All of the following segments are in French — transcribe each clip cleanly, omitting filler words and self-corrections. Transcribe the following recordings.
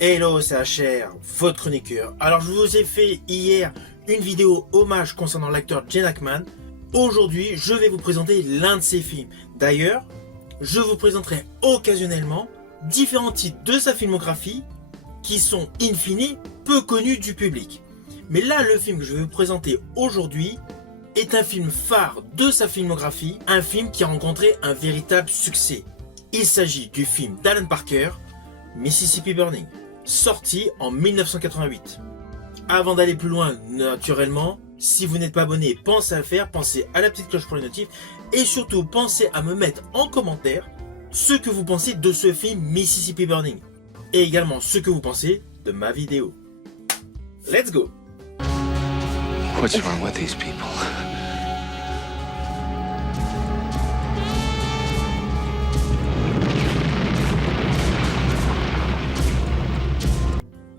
Hello, c'est HR, votre chroniqueur. Alors, je vous ai fait hier une vidéo hommage concernant l'acteur Gene Hackman. Aujourd'hui, je vais vous présenter l'un de ses films. D'ailleurs, je vous présenterai occasionnellement différents titres de sa filmographie qui sont, in fine, peu connus du public. Mais là, le film que je vais vous présenter aujourd'hui est un film phare de sa filmographie, un film qui a rencontré un véritable succès. Il s'agit du film d'Alan Parker, Mississippi Burning, sorti en 1988. Avant d'aller plus loin, naturellement, si vous n'êtes pas abonné, pensez à le faire, pensez à la petite cloche pour les notifs, et surtout pensez à me mettre en commentaire ce que vous pensez de ce film Mississippi Burning, et également ce que vous pensez de ma vidéo. Let's go! What's wrong with these people?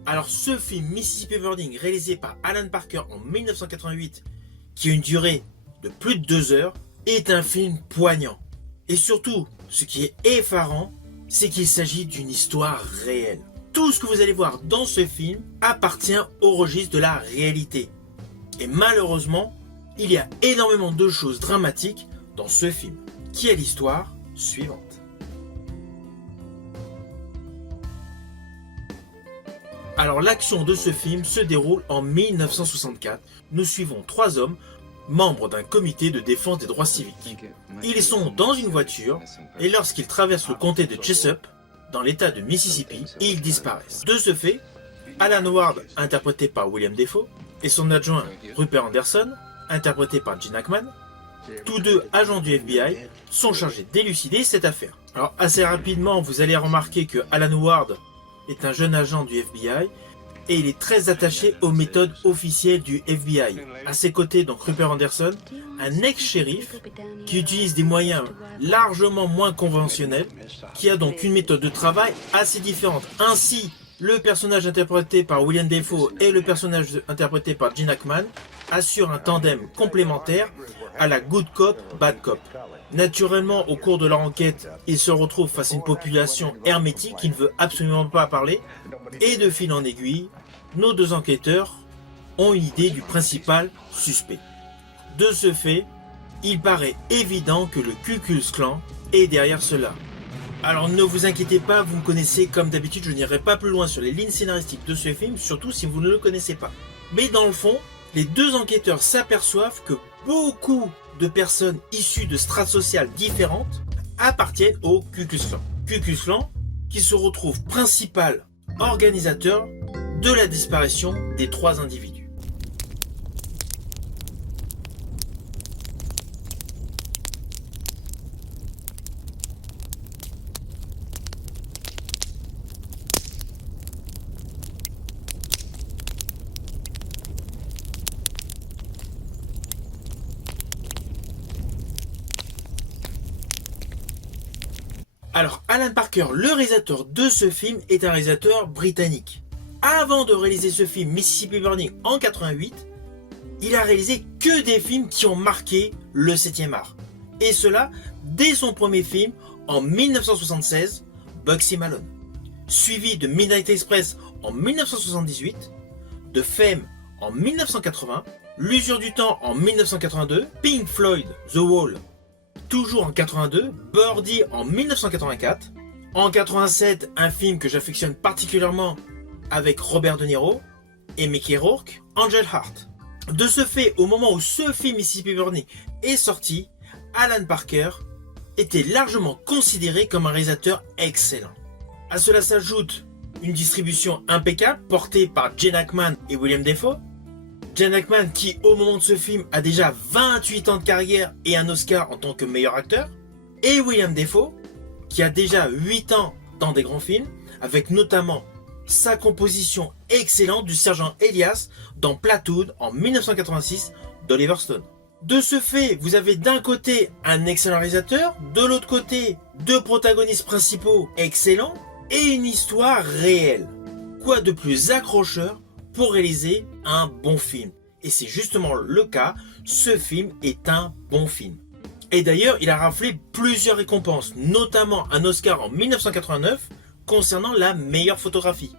Alors ce film Mississippi Burning, réalisé par Alan Parker en 1988, qui a une durée de plus de 2 heures, est un film poignant. Et surtout, ce qui est effarant, c'est qu'il s'agit d'une histoire réelle. Tout ce que vous allez voir dans ce film appartient au registre de la réalité. Et malheureusement, il y a énormément de choses dramatiques dans ce film, qui est l'histoire suivante. Alors l'action de ce film se déroule en 1964. Nous suivons 3 hommes, membres d'un comité de défense des droits civiques. Ils sont dans une voiture et lorsqu'ils traversent le comté de Jessup, dans l'état de Mississippi, ils disparaissent. De ce fait, Alan Ward, interprété par William Dafoe, et son adjoint Rupert Anderson, interprété par Gene Hackman, tous deux agents du FBI, sont chargés d'élucider cette affaire. Alors assez rapidement, vous allez remarquer que Alan Ward est un jeune agent du FBI et il est très attaché aux méthodes officielles du FBI. À ses côtés, donc Rupert Anderson, un ex-shérif qui utilise des moyens largement moins conventionnels, qui a donc une méthode de travail assez différente. Ainsi, le personnage interprété par William Dafoe et le personnage interprété par Gene Hackman assurent un tandem complémentaire à la good cop, bad cop. Naturellement, au cours de leur enquête, ils se retrouvent face à une population hermétique qui ne veut absolument pas parler. Et de fil en aiguille, nos 2 enquêteurs ont une idée du principal suspect. De ce fait, il paraît évident que le Ku Klux Klan est derrière cela. Alors ne vous inquiétez pas, vous me connaissez comme d'habitude, je n'irai pas plus loin sur les lignes scénaristiques de ce film, surtout si vous ne le connaissez pas. Mais dans le fond, les 2 enquêteurs s'aperçoivent que beaucoup de personnes issues de strates sociales différentes appartiennent au Ku Klux Klan. Ku Klux Klan qui se retrouve principal organisateur de la disparition des 3 individus. Alors, Alan Parker, le réalisateur de ce film, est un réalisateur britannique. Avant de réaliser ce film Mississippi Burning en 88, il a réalisé que des films qui ont marqué le 7e art. Et cela dès son premier film en 1976, Bugsy Malone. Suivi de Midnight Express en 1978, de Fame en 1980, L'usure du temps en 1982, Pink Floyd, The Wall toujours en 82, Birdie en 1984, en 87, un film que j'affectionne particulièrement avec Robert De Niro et Mickey Rourke, Angel Heart. De ce fait, au moment où ce film Mississippi Burning est sorti, Alan Parker était largement considéré comme un réalisateur excellent. À cela s'ajoute une distribution impeccable portée par Gene Hackman et William Dafoe. Gene Hackman qui au moment de ce film a déjà 28 ans de carrière et un Oscar en tant que meilleur acteur, et William Dafoe qui a déjà 8 ans dans des grands films, avec notamment sa composition excellente du sergent Elias dans Platoon en 1986 d'Oliver Stone. De ce fait, vous avez d'un côté un excellent réalisateur, de l'autre côté 2 protagonistes principaux excellents et une histoire réelle. Quoi de plus accrocheur pour réaliser un bon film? Et c'est justement le cas, ce film est un bon film. Et d'ailleurs, il a raflé plusieurs récompenses, notamment un Oscar en 1989 concernant la meilleure photographie.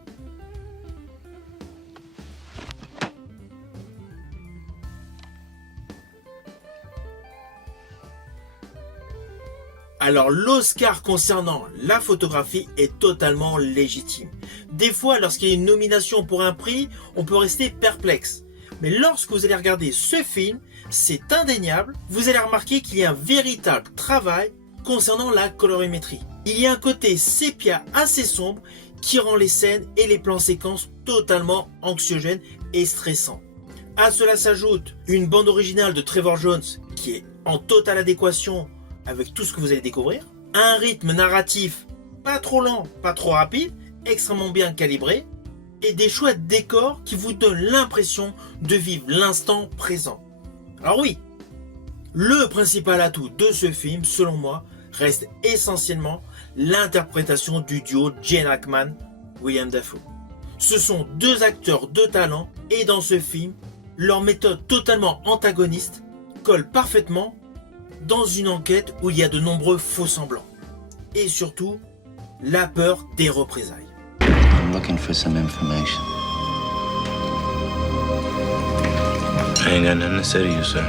Alors l'Oscar concernant la photographie est totalement légitime. Des fois, lorsqu'il y a une nomination pour un prix, on peut rester perplexe. Mais lorsque vous allez regarder ce film, c'est indéniable, vous allez remarquer qu'il y a un véritable travail concernant la colorimétrie. Il y a un côté sépia assez sombre qui rend les scènes et les plans séquences totalement anxiogènes et stressants. À cela s'ajoute une bande originale de Trevor Jones qui est en totale adéquation avec tout ce que vous allez découvrir, un rythme narratif pas trop lent, pas trop rapide, extrêmement bien calibré, et des chouettes décors qui vous donnent l'impression de vivre l'instant présent. Alors oui, le principal atout de ce film, selon moi, reste essentiellement l'interprétation du duo Gene Hackman-William Dafoe. Ce sont deux acteurs de talent et dans ce film, leur méthode totalement antagoniste colle parfaitement dans une enquête où il y a de nombreux faux semblants. Et surtout, la peur des représailles. I'm looking for some information. I ain't got nothing to say to you, sir.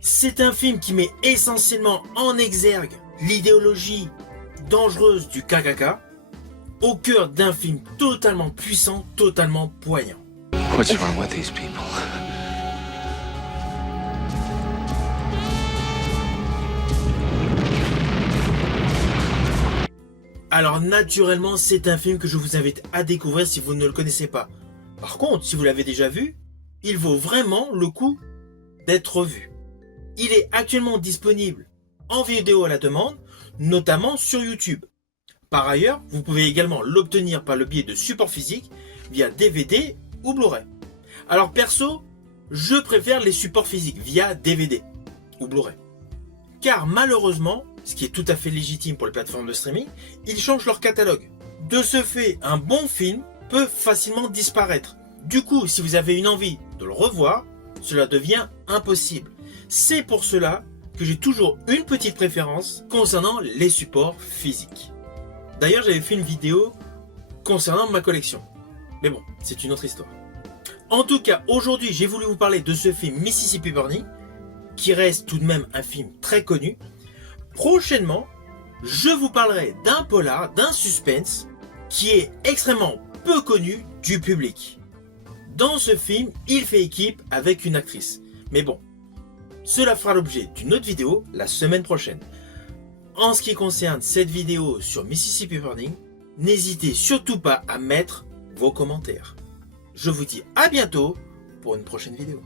C'est un film qui met essentiellement en exergue l'idéologie dangereuse du KKK au cœur d'un film totalement puissant, totalement poignant. What's wrong with these people? Alors naturellement, c'est un film que je vous invite à découvrir si vous ne le connaissez pas. Par contre, si vous l'avez déjà vu, il vaut vraiment le coup d'être vu. Il est actuellement disponible en vidéo à la demande, notamment sur YouTube. Par ailleurs, vous pouvez également l'obtenir par le biais de supports physiques via DVD ou Blu-ray. Alors perso, je préfère les supports physiques via DVD ou Blu-ray. Car malheureusement, ce qui est tout à fait légitime pour les plateformes de streaming, ils changent leur catalogue. De ce fait, un bon film peut facilement disparaître. Du coup, si vous avez une envie de le revoir, cela devient impossible. C'est pour cela que j'ai toujours une petite préférence concernant les supports physiques. D'ailleurs, j'avais fait une vidéo concernant ma collection. Mais bon, c'est une autre histoire. En tout cas, aujourd'hui, j'ai voulu vous parler de ce film Mississippi Burning, qui reste tout de même un film très connu. Prochainement, je vous parlerai d'un polar, d'un suspense, qui est extrêmement peu connu du public. Dans ce film, il fait équipe avec une actrice. Mais bon, cela fera l'objet d'une autre vidéo la semaine prochaine. En ce qui concerne cette vidéo sur Mississippi Burning, n'hésitez surtout pas à mettre vos commentaires. Je vous dis à bientôt pour une prochaine vidéo.